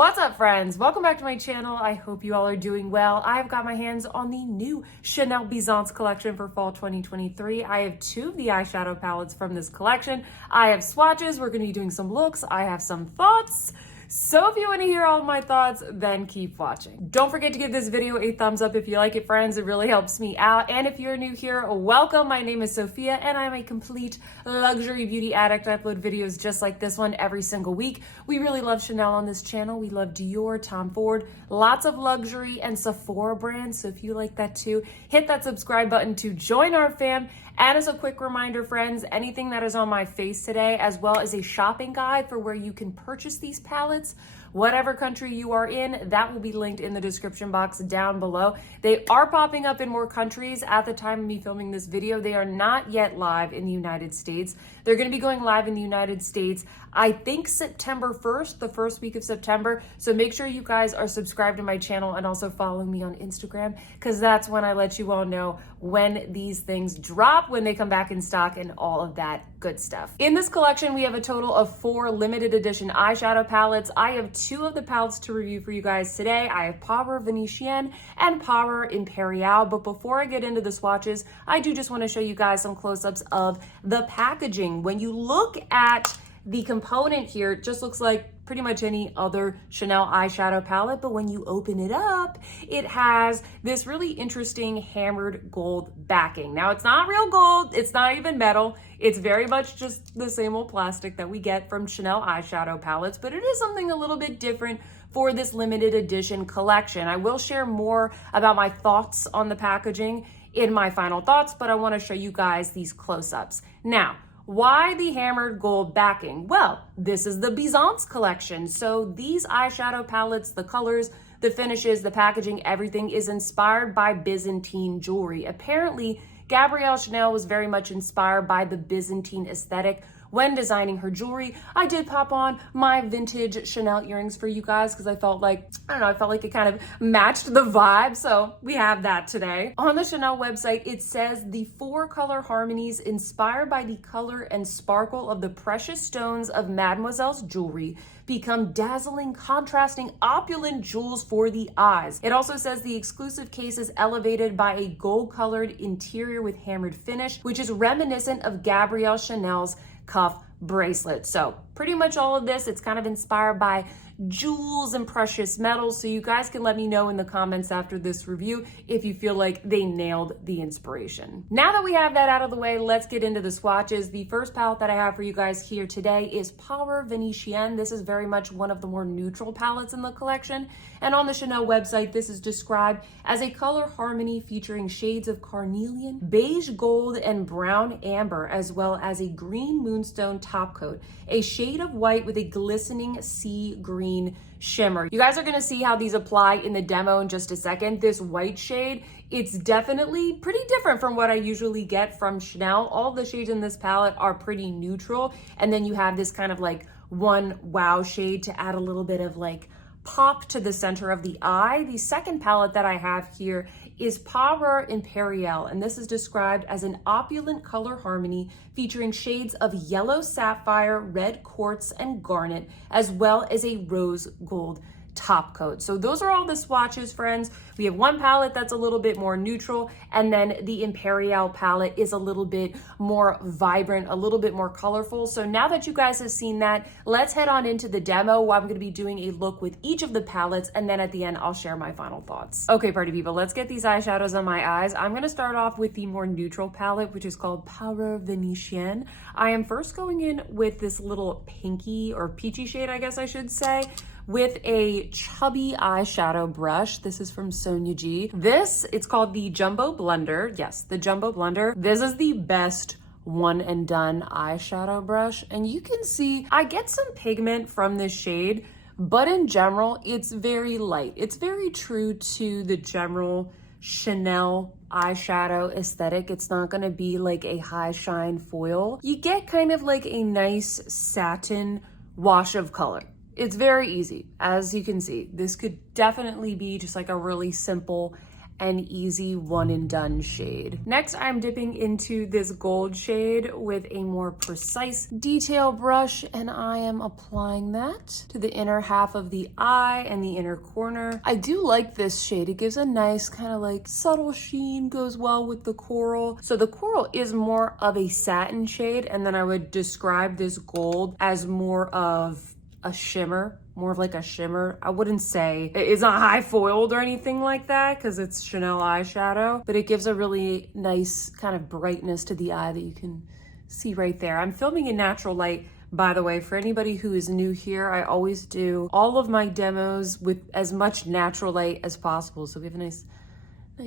What's up, friends? Welcome back to my channel. I hope you all are doing well. I've got my hands on the new Chanel Byzance collection for fall 2023. I have two of the eyeshadow palettes from this collection. I have swatches. We're going to be doing some looks. I have some thoughts. So if you want to hear all of my thoughts, then keep watching. Don't forget to give this video a thumbs up if you like it, friends. It really helps me out. And if you're new here, welcome. My name is Sophia, and I'm a complete luxury beauty addict. I upload videos just like this one every single week. We really love Chanel on this channel. We love Dior, Tom Ford, lots of luxury and Sephora brands. So if you like that too, hit that subscribe button to join our fam. And as a quick reminder, friends, anything that is on my face today, as well as a shopping guide for where you can purchase these palettes, whatever country you are in, that will be linked in the description box down below. They are popping up in more countries at the time of me filming this video. They are not yet live in the United States. They're going to be going live in the United States, I think September 1st, the first week of September. So make sure you guys are subscribed to my channel and also following me on Instagram, because that's when I let you all know when these things drop, when they come back in stock, and all of that good stuff. In this collection, we have a total of 4 limited edition eyeshadow palettes. I have 2 of the palettes to review for you guys today. I have Parure Venitienne and Parure Imperiale. But before I get into the swatches, I do just want to show you guys some close-ups of the packaging. When you look at the component here, it just looks like pretty much any other Chanel eyeshadow palette, but when you open it up, it has this really interesting hammered gold backing. Now, it's not real gold, it's not even metal, it's very much just the same old plastic that we get from Chanel eyeshadow palettes, but it is something a little bit different for this limited edition collection. I will share more about my thoughts on the packaging in my final thoughts, but I want to show you guys these close-ups. Now, why the hammered gold backing? Well, this is the Byzance collection. So these eyeshadow palettes, the colors, the finishes, the packaging, everything is inspired by Byzantine jewelry. Apparently, Gabrielle Chanel was very much inspired by the Byzantine aesthetic when designing her jewelry. I did pop on my vintage Chanel earrings for you guys because I felt like, I don't know, I felt like it kind of matched the vibe. So we have that today. On the Chanel website, it says the 4 color harmonies inspired by the color and sparkle of the precious stones of Mademoiselle's jewelry become dazzling, contrasting, opulent jewels for the eyes. It also says the exclusive case is elevated by a gold-colored interior with hammered finish, which is reminiscent of Gabrielle Chanel's cuff bracelet. So pretty much all of this, it's kind of inspired by jewels and precious metals. So you guys can let me know in the comments after this review if you feel like they nailed the inspiration. Now that we have that out of the way, let's get into the swatches. The first palette that I have for you guys here today is Parure Venitienne. This is very much one of the more neutral palettes in the collection. And on the Chanel website, this is described as a color harmony featuring shades of carnelian, beige gold, and brown amber, as well as a green moonstone top coat, a shade of white with a glistening sea green shimmer. You guys are gonna see how these apply in the demo in just a second. This white shade, it's definitely pretty different from what I usually get from Chanel. All the shades in this palette are pretty neutral. And then you have this kind of like one wow shade to add a little bit of like pop to the center of the eye. The second palette that I have here is Parure Imperiale, and this is described as an opulent color harmony featuring shades of yellow sapphire, red quartz, and garnet, as well as a rose gold top coat. So those are all the swatches, friends. We have one palette that's a little bit more neutral, and then the Imperiale palette is a little bit more vibrant, a little bit more colorful. So now that you guys have seen that, let's head on into the demo where I'm going to be doing a look with each of the palettes, and then at the end I'll share my final thoughts. Okay, party people, let's get these eyeshadows on my eyes. I'm going to start off with the more neutral palette, which is called Parure Venitienne. I am first going in with this little pinky or peachy shade, I guess I should say, with a chubby eyeshadow brush. This is from Sonia G. This, it's called the Jumbo Blender. Yes, the Jumbo Blender. This is the best one and done eyeshadow brush. And you can see I get some pigment from this shade, but in general, it's very light. It's very true to the general Chanel eyeshadow aesthetic. It's not gonna be like a high shine foil. You get kind of like a nice satin wash of color. It's very easy. As you can see, this could definitely be just like a really simple an easy one and done shade. Next, I'm dipping into this gold shade with a more precise detail brush, and I am applying that to the inner half of the eye and the inner corner. I do like this shade. It gives a nice kind of like subtle sheen, goes well with the coral. So the coral is more of a satin shade, and then I would describe this gold as more of a shimmer, more of like a shimmer. I wouldn't say it's not high foiled or anything like that because it's Chanel eyeshadow, but it gives a really nice kind of brightness to the eye that you can see right there. I'm filming in natural light, by the way. For anybody who is new here, I always do all of my demos with as much natural light as possible. So we have a nice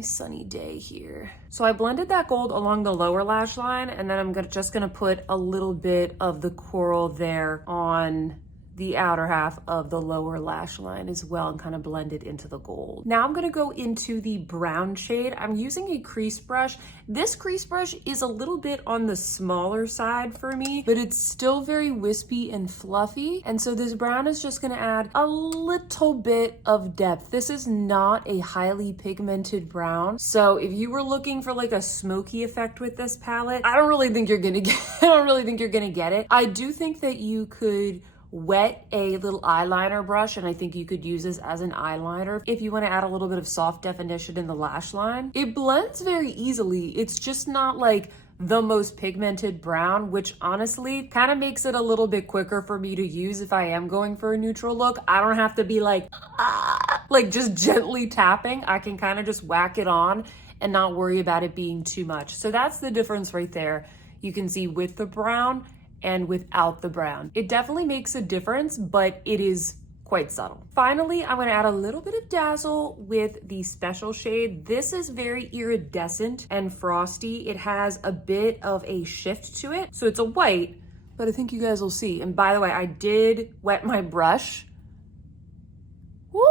sunny day here. So I blended that gold along the lower lash line, and then I'm just gonna put a little bit of the coral there on the outer half of the lower lash line as well and kind of blend it into the gold. Now I'm gonna go into the brown shade. I'm using a crease brush. This crease brush is a little bit on the smaller side for me, but it's still very wispy and fluffy. And so this brown is just gonna add a little bit of depth. This is not a highly pigmented brown. So if you were looking for like a smoky effect with this palette, I don't really think you're gonna get it. I do think that you could wet a little eyeliner brush, and I think you could use this as an eyeliner if you want to add a little bit of soft definition in the lash line. It blends very easily. It's just not like the most pigmented brown, which honestly kind of makes it a little bit quicker for me to use if I am going for a neutral look. I don't have to be like just gently tapping. I can kind of just whack it on and not worry about it being too much. So that's the difference right there. You can see with the brown and without the brown. It definitely makes a difference, but it is quite subtle. Finally, I'm gonna add a little bit of dazzle with the special shade. This is very iridescent and frosty. It has a bit of a shift to it. So it's a white, but I think you guys will see. And by the way, I did wet my brush. Woo!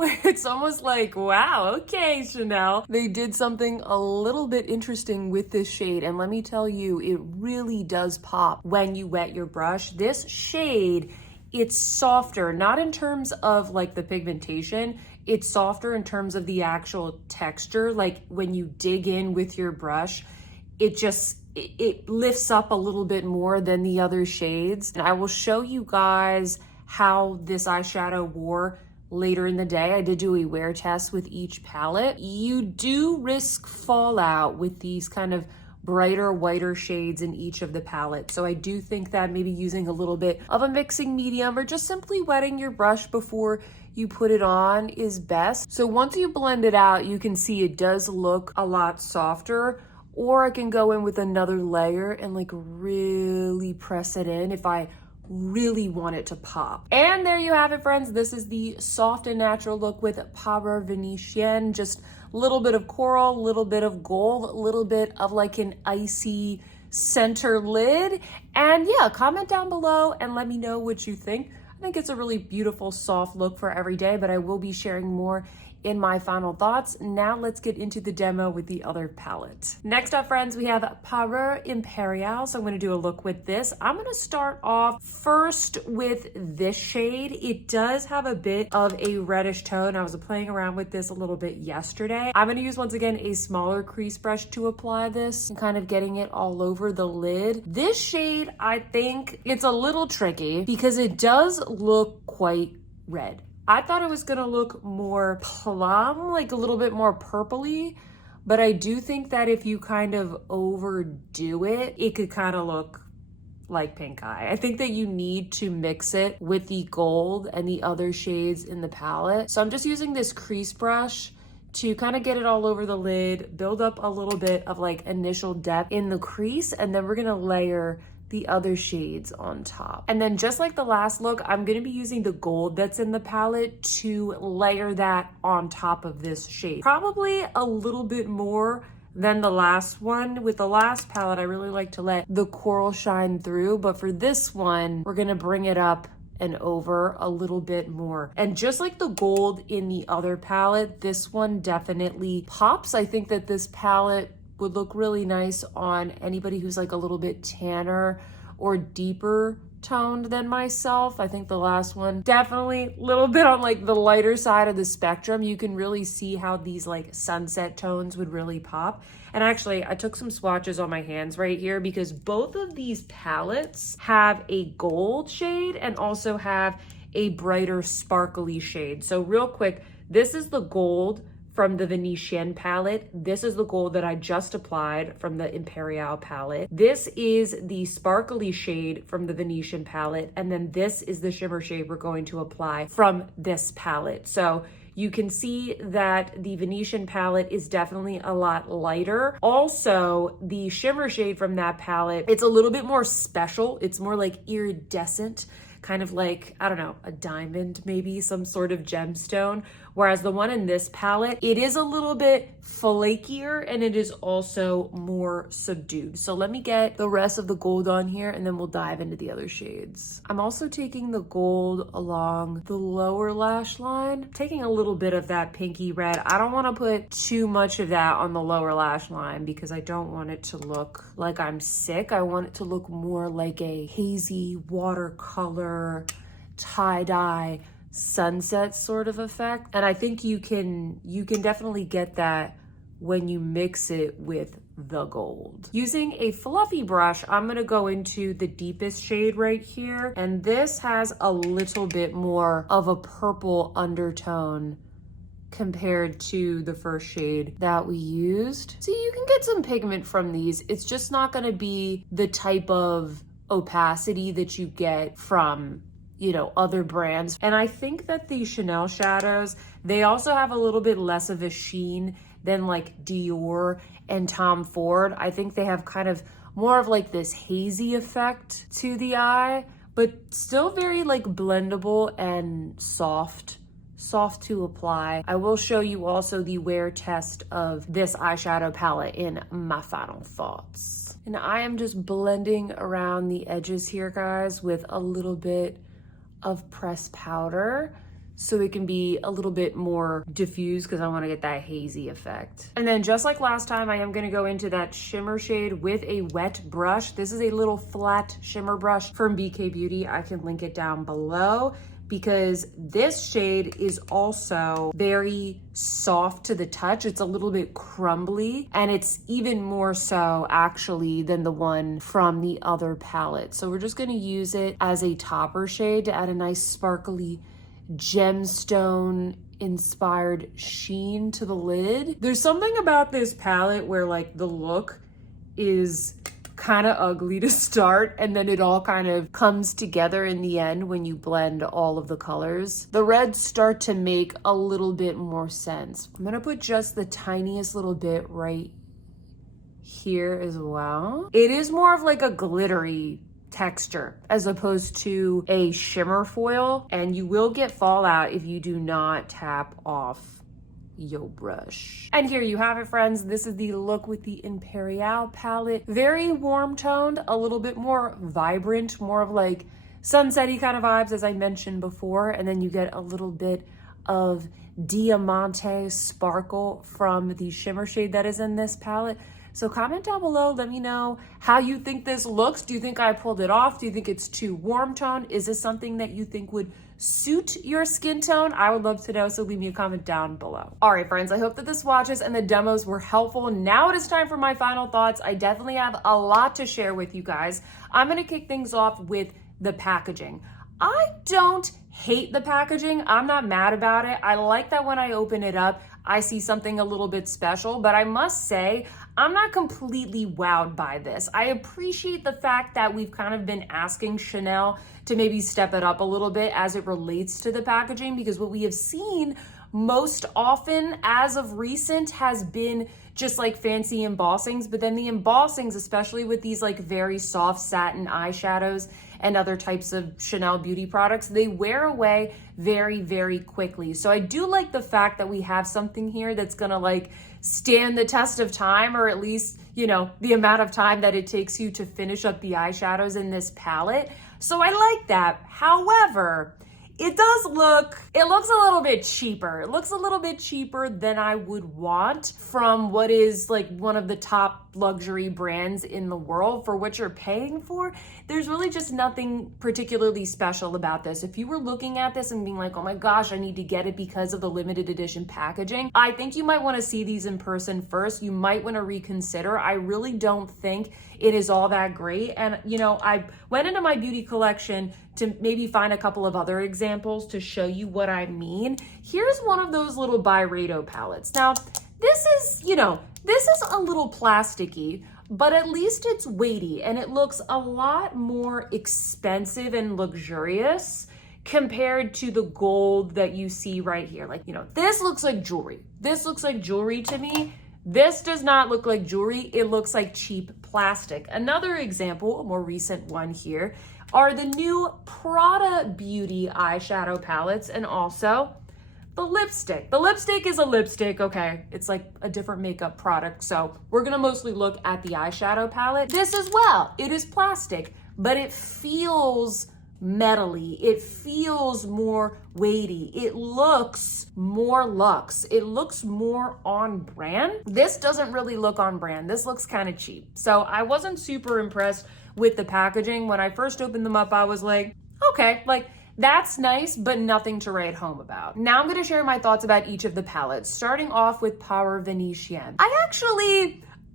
It's almost like, wow, okay, Chanel. They did something a little bit interesting with this shade, and let me tell you, it really does pop when you wet your brush. This shade, it's softer, not in terms of like the pigmentation, it's softer in terms of the actual texture. Like when you dig in with your brush, it lifts up a little bit more than the other shades. And I will show you guys how this eyeshadow wore later in the day. I did do a wear test with each palette. You do risk fallout with these kind of brighter, whiter shades in each of the palettes. So I do think that maybe using a little bit of a mixing medium or just simply wetting your brush before you put it on is best. So once you blend it out, you can see it does look a lot softer, or I can go in with another layer and like really press it in if I really want it to pop. And there you have it, friends. This is the soft and natural look with Parure Venitienne. Just a little bit of coral, a little bit of gold, a little bit of like an icy center lid. And yeah, comment down below and let me know what you think. I think it's a really beautiful, soft look for every day, but I will be sharing more in my final thoughts. Now let's get into the demo with the other palette. Next up, friends, we have Parure Imperiale. So I'm gonna do a look with this. I'm gonna start off first with this shade. It does have a bit of a reddish tone. I was playing around with this a little bit yesterday. I'm gonna use, once again, a smaller crease brush to apply this and kind of getting it all over the lid. This shade, I think it's a little tricky because it does look quite red. I thought it was gonna look more plum, like a little bit more purpley, but I do think that if you kind of overdo it, it could kind of look like pink eye. I think that you need to mix it with the gold and the other shades in the palette. So I'm just using this crease brush to kind of get it all over the lid, build up a little bit of like initial depth in the crease, and then we're gonna layer the other shades on top. And then just like the last look, I'm gonna be using the gold that's in the palette to layer that on top of this shade. Probably a little bit more than the last one. With the last palette, I really like to let the coral shine through, but for this one, we're gonna bring it up and over a little bit more. And just like the gold in the other palette, this one definitely pops. I think that this palette would look really nice on anybody who's like a little bit tanner or deeper toned than myself. I think the last one definitely a little bit on like the lighter side of the spectrum. You can really see how these like sunset tones would really pop. And actually, I took some swatches on my hands right here because both of these palettes have a gold shade and also have a brighter sparkly shade. So real quick, this is the gold from the Venetienne palette. This is the gold that I just applied from the Imperiale palette. This is the sparkly shade from the Venetian palette. And then this is the shimmer shade we're going to apply from this palette. So you can see that the Venetian palette is definitely a lot lighter. Also, the shimmer shade from that palette, it's a little bit more special. It's more like iridescent, kind of like, I don't know, a diamond, maybe some sort of gemstone. Whereas the one in this palette, it is a little bit flakier and it is also more subdued. So let me get the rest of the gold on here and then we'll dive into the other shades. I'm also taking the gold along the lower lash line, taking a little bit of that pinky red. I don't want to put too much of that on the lower lash line because I don't want it to look like I'm sick. I want it to look more like a hazy watercolor tie-dye sunset sort of effect. And I think you can definitely get that when you mix it with the gold. Using a fluffy brush, I'm gonna go into the deepest shade right here. And this has a little bit more of a purple undertone compared to the first shade that we used. So you can get some pigment from these. It's just not gonna be the type of opacity that you get from, you know, other brands. And I think that the Chanel shadows, they also have a little bit less of a sheen than like Dior and Tom Ford. I think they have kind of more of like this hazy effect to the eye, but still very like blendable and soft to apply. I will show you also the wear test of this eyeshadow palette in my final thoughts. And I am just blending around the edges here, guys, with a little bit of pressed powder so it can be a little bit more diffused because I want to get that hazy effect. And then just like last time, I am going to go into that shimmer shade with a wet brush. This is a little flat shimmer brush from BK Beauty. I can link it down below because this shade is also very soft to the touch. It's a little bit crumbly and it's even more so actually than the one from the other palette. So we're just gonna use it as a topper shade to add a nice sparkly gemstone inspired sheen to the lid. There's something about this palette where like the look is kind of ugly to start and then it all kind of comes together in the end when you blend all of the colors. The reds start to make a little bit more sense. I'm gonna put just the tiniest little bit right here as well. It is more of like a glittery texture as opposed to a shimmer foil, and you will get fallout if you do not tap off your brush. And here you have it, friends. This is the look with the Imperiale palette. Very warm toned, a little bit more vibrant, more of like sunsetty kind of vibes as I mentioned before, and then you get a little bit of diamante sparkle from the shimmer shade that is in this palette. So comment down below, let me know how you think this looks. Do you think I pulled it off? Do you think it's too warm tone? Is this something that you think would suit your skin tone? I would love to know, so leave me a comment down below. All right, friends, I hope that the swatches and the demos were helpful. Now it is time for my final thoughts. I definitely have a lot to share with you guys. I'm gonna kick things off with the packaging. I don't hate the packaging. I'm not mad about it. I like that when I open it up, I see something a little bit special, but I must say, I'm not completely wowed by this. I appreciate the fact that we've kind of been asking Chanel to maybe step it up a little bit as it relates to the packaging, because what we have seen most often as of recent has been just like fancy embossings, but then the embossings, especially with these like very soft satin eyeshadows and other types of Chanel beauty products, they wear away very, very quickly. So I do like the fact that we have something here that's gonna like stand the test of time, or at least, you know, the amount of time that it takes you to finish up the eyeshadows in this palette. So I like that. However, it looks a little bit cheaper. It looks a little bit cheaper than I would want from what is like one of the top luxury brands in the world for what you're paying for. There's really just nothing particularly special about this. If you were looking at this and being like, oh my gosh, I need to get it because of the limited edition packaging, I think you might want to see these in person first. You might want to reconsider. I really don't think it is all that great. And you know, I went into my beauty collection to maybe find a couple of other examples to show you what I mean. Here's one of those little Byredo palettes. Now, this is, you know, this is a little plasticky, but at least it's weighty and it looks a lot more expensive and luxurious compared to the gold that you see right here. Like, you know, this looks like jewelry. This looks like jewelry to me. This does not look like jewelry. It looks like cheap plastic. Another example, a more recent one here, are the new Prada Beauty eyeshadow palettes and also the lipstick. The lipstick is a lipstick, okay? It's like a different makeup product, so we're gonna mostly look at the eyeshadow palette. This as well, it is plastic, but it feels metally. It feels more weighty. It looks more luxe. It looks more on brand. This doesn't really look on brand. This looks kind of cheap. So I wasn't super impressed with the packaging. When I first opened them up, I was like, okay, like that's nice, but nothing to write home about. Now I'm gonna share my thoughts about each of the palettes, starting off with Parure Venitienne.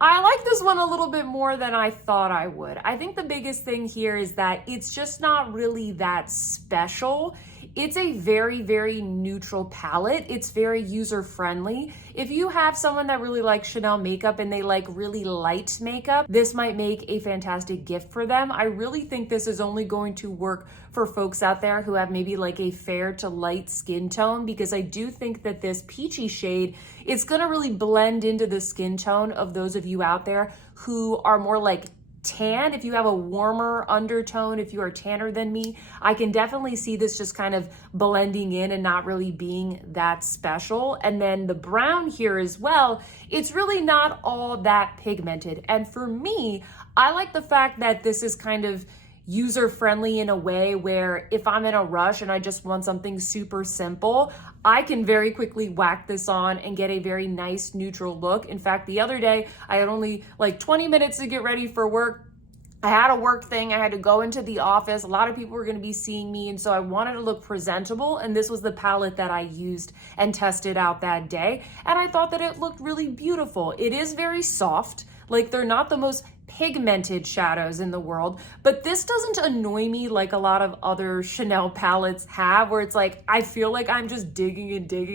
I like this one a little bit more than I thought I would. I think the biggest thing here is that it's just not really that special. It's a very, very neutral palette. It's very user-friendly. If you have someone that really likes Chanel makeup and they like really light makeup, this might make a fantastic gift for them. I really think this is only going to work for folks out there who have maybe like a fair to light skin tone, because I do think that this peachy shade, it's gonna really blend into the skin tone of those of you out there who are more like tan. If you have a warmer undertone, if you are tanner than me, I can definitely see this just kind of blending in and not really being that special. And then the brown here as well, it's really not all that pigmented. And for me, I like the fact that this is kind of user-friendly in a way where if I'm in a rush and I just want something super simple, I can very quickly whack this on and get a very nice neutral look. In fact, the other day, I had only like 20 minutes to get ready for work. I had a work thing. I had to go into the office. A lot of people were going to be seeing me. And so I wanted to look presentable. And this was the palette that I used and tested out that day. And I thought that it looked really beautiful. It is very soft. Like, they're not the most pigmented shadows in the world, but this doesn't annoy me like a lot of other Chanel palettes have, where it's like, I feel like I'm just digging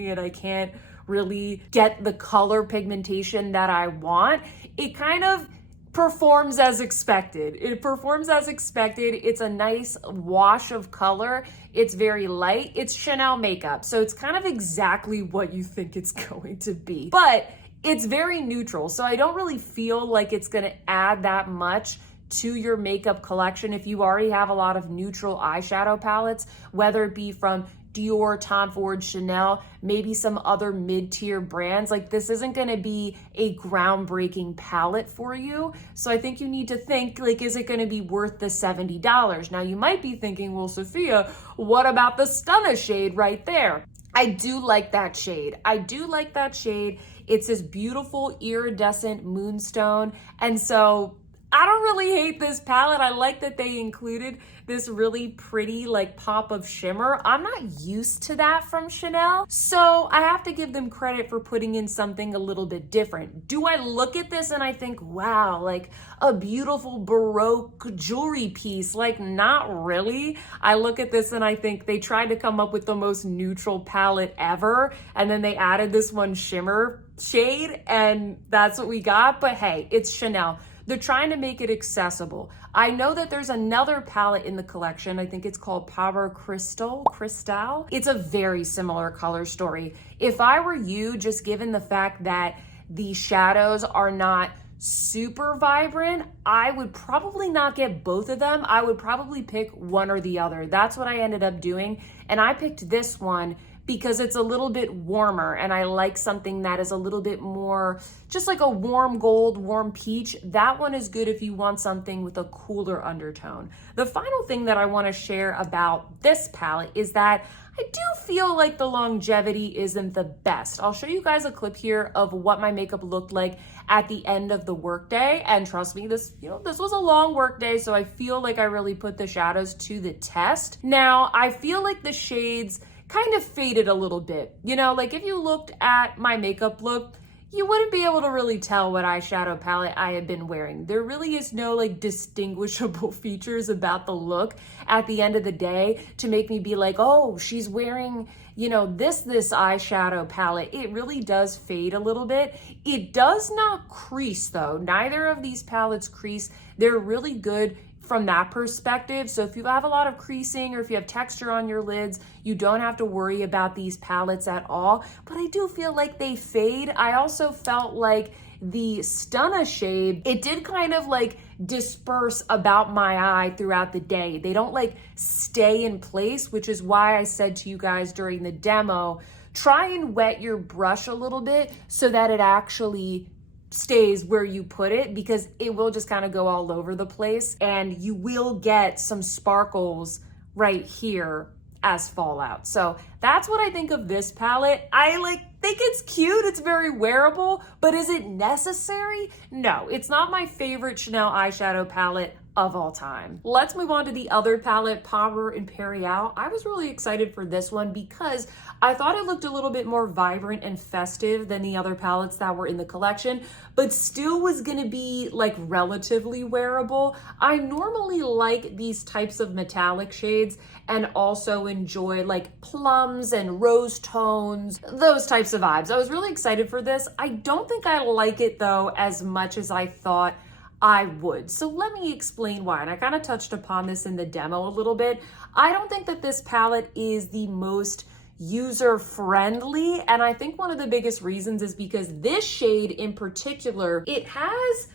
and I can't really get the color pigmentation that I want. It kind of performs as expected. It performs as expected. It's a nice wash of color. It's very light. It's Chanel makeup, so it's kind of exactly what you think it's going to be. But it's very neutral, so I don't really feel like it's gonna add that much to your makeup collection if you already have a lot of neutral eyeshadow palettes, whether it be from Dior, Tom Ford, Chanel, maybe some other mid-tier brands. Like, this isn't gonna be a groundbreaking palette for you. So I think you need to think, like, is it gonna be worth the $70? Now you might be thinking, well, Sophia, what about the Stunna shade right there? I do like that shade. I do like that shade. It's this beautiful iridescent moonstone. And so I don't really hate this palette. I like that they included this really pretty like pop of shimmer. I'm not used to that from Chanel, so I have to give them credit for putting in something a little bit different. Do I look at this and I think, wow, like a beautiful Baroque jewelry piece? Like, not really. I look at this and I think they tried to come up with the most neutral palette ever, and then they added this one shimmer shade, and that's what we got. But hey, it's Chanel. They're trying to make it accessible. I know that there's another palette in the collection. I think it's called Parure Cristal. It's a very similar color story. If I were you, just given the fact that the shadows are not super vibrant, I would probably not get both of them. I would probably pick one or the other. That's what I ended up doing. And I picked this one because it's a little bit warmer and I like something that is a little bit more, just like a warm gold, warm peach. That one is good if you want something with a cooler undertone. The final thing that I wanna share about this palette is that I do feel like the longevity isn't the best. I'll show you guys a clip here of what my makeup looked like at the end of the workday. And trust me, this was a long workday, so I feel like I really put the shadows to the test. Now, I feel like the shades kind of faded a little bit. You know, like if you looked at my makeup look, you wouldn't be able to really tell what eyeshadow palette I had been wearing. There really is no like distinguishable features about the look at the end of the day to make me be like, oh, she's wearing, you know, this eyeshadow palette. It really does fade a little bit. It does not crease though. Neither of these palettes crease. They're really good from that perspective. So if you have a lot of creasing or if you have texture on your lids, you don't have to worry about these palettes at all. But I do feel like they fade. I also felt like the Stunna shade, it did kind of like disperse about my eye throughout the day. They don't like stay in place, which is why I said to you guys during the demo, try and wet your brush a little bit so that it actually stays where you put it, because it will just kind of go all over the place and you will get some sparkles right here as fallout. So that's what I think of this palette. I think it's cute, it's very wearable, but is it necessary? No, it's not my favorite Chanel eyeshadow palette of all time. Let's move on to the other palette, Parure Imperiale. I was really excited for this one because I thought it looked a little bit more vibrant and festive than the other palettes that were in the collection, but still was gonna be like relatively wearable. I normally like these types of metallic shades and also enjoy like plums and rose tones, those types of vibes. I was really excited for this. I don't think I like it though as much as I thought I would. So let me explain why. And I kind of touched upon this in the demo a little bit. I don't think that this palette is the most user-friendly. And I think one of the biggest reasons is because this shade in particular, it has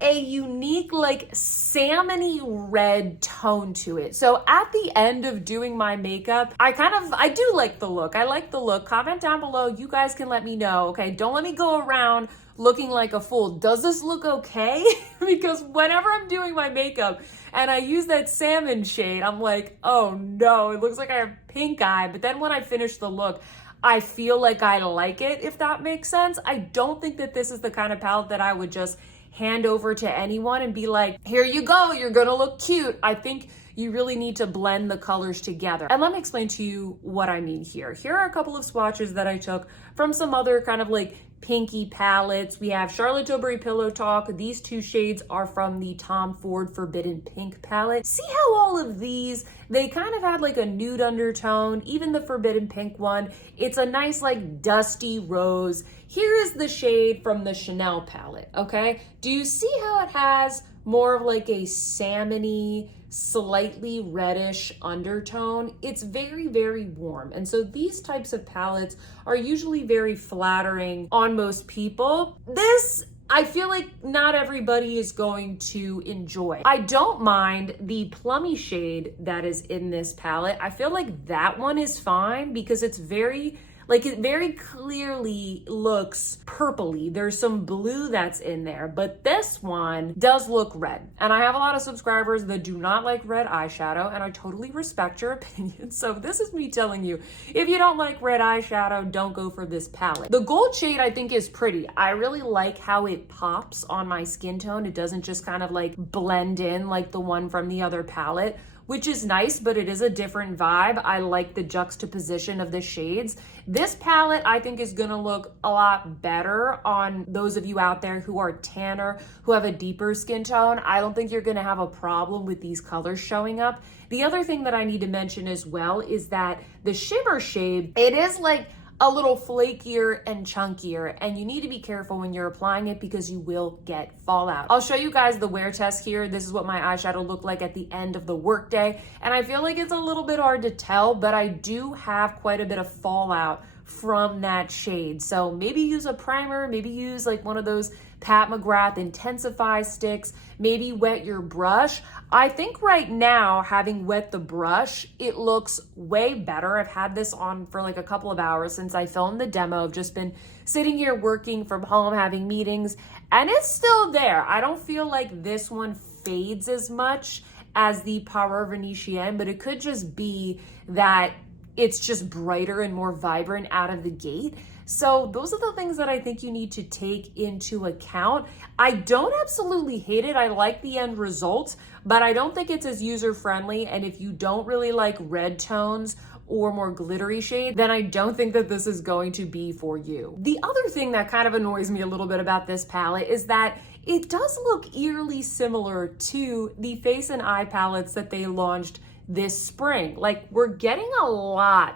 a unique like salmony red tone to it. So at the end of doing my makeup, I do like the look. I like the look. Comment down below. You guys can let me know. Okay, don't let me go around looking like a fool. Does this look okay? Because whenever I'm doing my makeup and I use that salmon shade, I'm like, oh no, it looks like I have pink eye. But then when I finish the look, I feel like I like it, if that makes sense. I don't think that this is the kind of palette that I would just hand over to anyone and be like, here you go, you're gonna look cute. I think you really need to blend the colors together. And let me explain to you what I mean here. Here are a couple of swatches that I took from some other kind of like pinky palettes. We have Charlotte Tilbury Pillow Talk. These two shades are from the Tom Ford Forbidden Pink palette. See how all of these, they kind of had like a nude undertone. Even the Forbidden Pink one, it's a nice like dusty rose. Here is the shade from the Chanel palette, okay? Do you see how it has more of like a salmony, slightly reddish undertone? It's very, very warm. And so these types of palettes are usually very flattering on most people. This, I feel like not everybody is going to enjoy. I don't mind the plummy shade that is in this palette. I feel like that one is fine because it's very, like it very clearly looks purpley. There's some blue that's in there, but this one does look red. And I have a lot of subscribers that do not like red eyeshadow, and I totally respect your opinion. So this is me telling you, if you don't like red eyeshadow, don't go for this palette. The gold shade I think is pretty. I really like how it pops on my skin tone. It doesn't just kind of like blend in like the one from the other palette, which is nice, but it is a different vibe. I like the juxtaposition of the shades. This palette, I think, is gonna look a lot better on those of you out there who are tanner, who have a deeper skin tone. I don't think you're gonna have a problem with these colors showing up. The other thing that I need to mention as well is that the shimmer shade, it is like a little flakier and chunkier, and you need to be careful when you're applying it because you will get fallout. I'll show you guys the wear test here. This is what my eyeshadow looked like at the end of the workday, and I feel like it's a little bit hard to tell, but I do have quite a bit of fallout from that shade. So maybe use a primer, maybe use like one of those Pat McGrath Intensify sticks, maybe wet your brush. I think right now, having wet the brush, it looks way better. I've had this on for like a couple of hours since I filmed the demo. I've just been sitting here working from home, having meetings, and it's still there. I don't feel like this one fades as much as the Parure Venitienne, but it could just be that it's just brighter and more vibrant out of the gate. So those are the things that I think you need to take into account. I don't absolutely hate it. I like the end result, but I don't think it's as user-friendly. And if you don't really like red tones or more glittery shade, then I don't think that this is going to be for you. The other thing that kind of annoys me a little bit about this palette is that it does look eerily similar to the face and eye palettes that they launched this spring. Like, we're getting a lot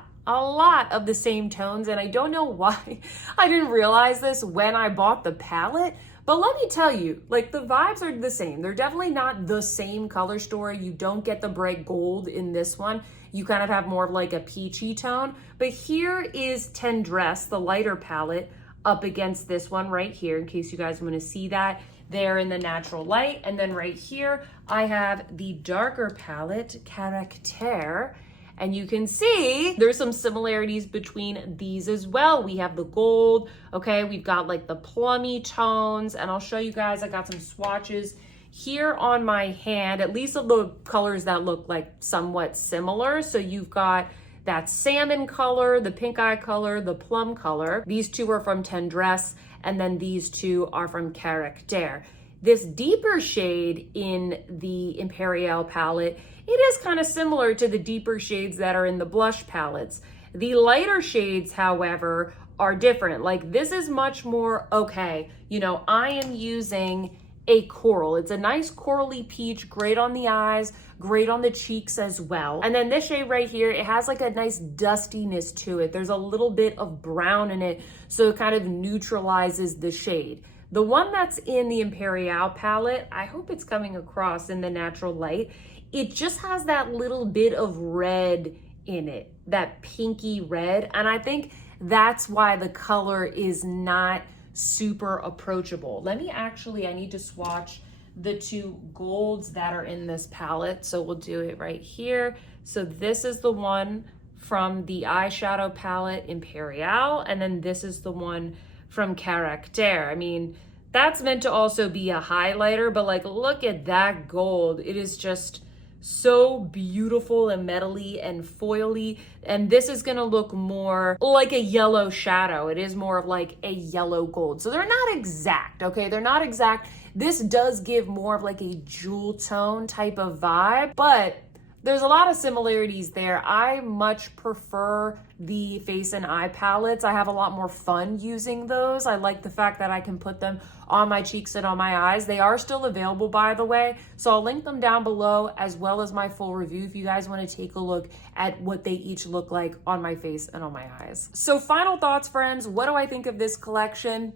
of the same tones, and I don't know why I didn't realize this when I bought the palette, but let me tell you, like, the vibes are the same. They're definitely not the same color story. You don't get the bright gold in this one. You kind of have more of like a peachy tone, but here is Tendresse, the lighter palette, up against this one right here, in case you guys want to see that. There in the natural light. And then right here, I have the darker palette, Caractère. And you can see there's some similarities between these as well. We have the gold, okay? We've got like the plummy tones, and I'll show you guys, I got some swatches here on my hand, at least of the colors that look like somewhat similar. So you've got that salmon color, the pink eye color, the plum color. These two are from Tendresse, and then these two are from Caractère. This deeper shade in the Imperiale palette, it is kind of similar to the deeper shades that are in the blush palettes. The lighter shades, however, are different. Like, this is much more, okay, you know, I am using a coral. It's a nice corally peach, great on the eyes, great on the cheeks as well. And then this shade right here, it has like a nice dustiness to it. There's a little bit of brown in it, so it kind of neutralizes the shade. The one that's in the Imperiale palette, I hope it's coming across in the natural light, it just has that little bit of red in it, that pinky red. And I think that's why the color is not super approachable. Let me actually, I need to swatch the two golds that are in this palette. So we'll do it right here. So this is the one from the eyeshadow palette Imperiale, and then this is the one from Caractère. I mean, that's meant to also be a highlighter, but like, look at that gold. It is just so beautiful and metally and foily. And this is gonna look more like a yellow shadow. It is more of like a yellow gold. So they're not exact, okay? They're not exact. This does give more of like a jewel tone type of vibe, but there's a lot of similarities there. I much prefer the face and eye palettes. I have a lot more fun using those. I like the fact that I can put them on my cheeks and on my eyes. They are still available, by the way, so I'll link them down below, as well as my full review if you guys want to take a look at what they each look like on my face and on my eyes. So final thoughts, friends. What do I think of this collection?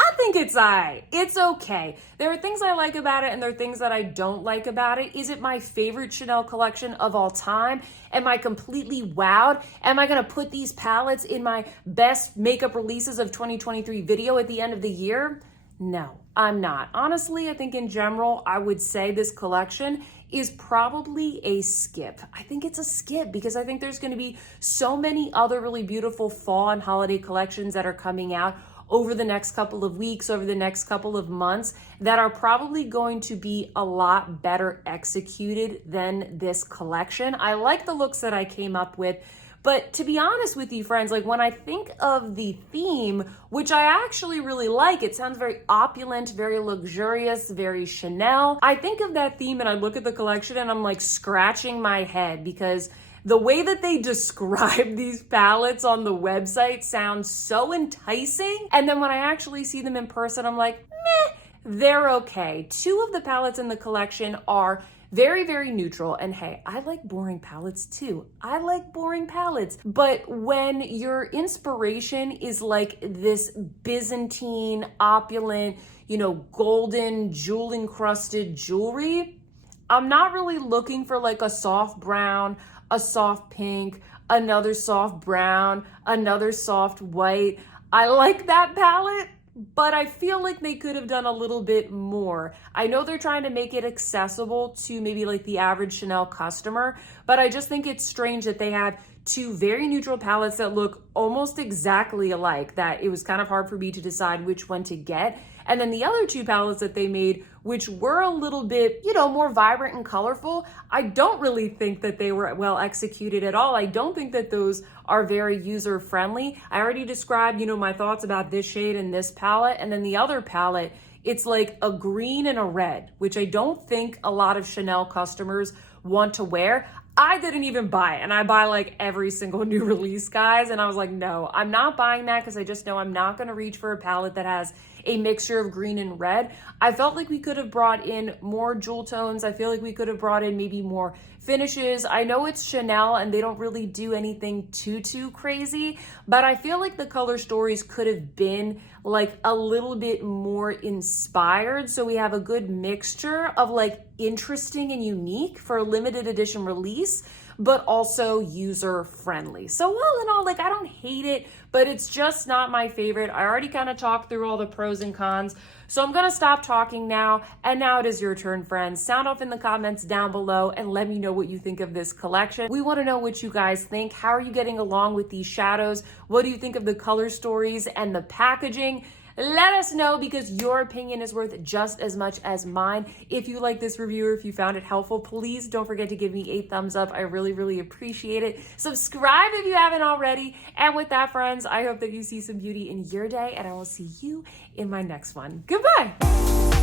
I think it's it's okay. There are things I like about it and there are things that I don't like about it. Is it my favorite Chanel collection of all time? Am I completely wowed? Am I gonna put these palettes in my best makeup releases of 2023 video at the end of the year? No, I'm not. Honestly, I think in general, I would say this collection is probably a skip. I think it's a skip because I think there's gonna be so many other really beautiful fall and holiday collections that are coming out over the next couple of weeks, over the next couple of months, that are probably going to be a lot better executed than this collection. I like the looks that I came up with, but to be honest with you, friends, like when I think of the theme, which I actually really like, it sounds very opulent, very luxurious, very Chanel. I think of that theme and I look at the collection and I'm like scratching my head because the way that they describe these palettes on the website sounds so enticing. And then when I actually see them in person, I'm like, meh, they're okay. Two of the palettes in the collection are very, very neutral. And hey, I like boring palettes too. I like boring palettes. But when your inspiration is like this Byzantine, opulent, you know, golden, jewel encrusted jewelry, I'm not really looking for like a soft brown, a soft pink, another soft brown, another soft white. I like that palette, but I feel like they could have done a little bit more. I know they're trying to make it accessible to maybe like the average Chanel customer, but I just think it's strange that they have two very neutral palettes that look almost exactly alike, that it was kind of hard for me to decide which one to get. And then the other two palettes that they made, which were a little bit, you know, more vibrant and colorful, I don't really think that they were well executed at all. I don't think that those are very user friendly. I already described, you know, my thoughts about this shade and this palette. And then the other palette, it's like a green and a red, which I don't think a lot of Chanel customers want to wear. I didn't even buy it, and I buy like every single new release, guys, and I was like, no, I'm not buying that because I just know I'm not going to reach for a palette that has a mixture of green and red. I felt like we could have brought in more jewel tones. I feel like we could have brought in maybe more finishes. I know it's Chanel and they don't really do anything too crazy, but I feel like the color stories could have been like a little bit more inspired. So we have a good mixture of like interesting and unique for a limited edition release, but also user friendly. So all in all, like I don't hate it, but it's just not my favorite. I already kind of talked through all the pros and cons. So I'm gonna stop talking now. And now it is your turn, friends. Sound off in the comments down below and let me know what you think of this collection. We wanna know what you guys think. How are you getting along with these shadows? What do you think of the color stories and the packaging? Let us know because your opinion is worth just as much as mine. If you like this review or if you found it helpful, please don't forget to give me a thumbs up. I really appreciate it. Subscribe if you haven't already. And with that, friends, I hope that you see some beauty in your day and I will see you in my next one. Goodbye.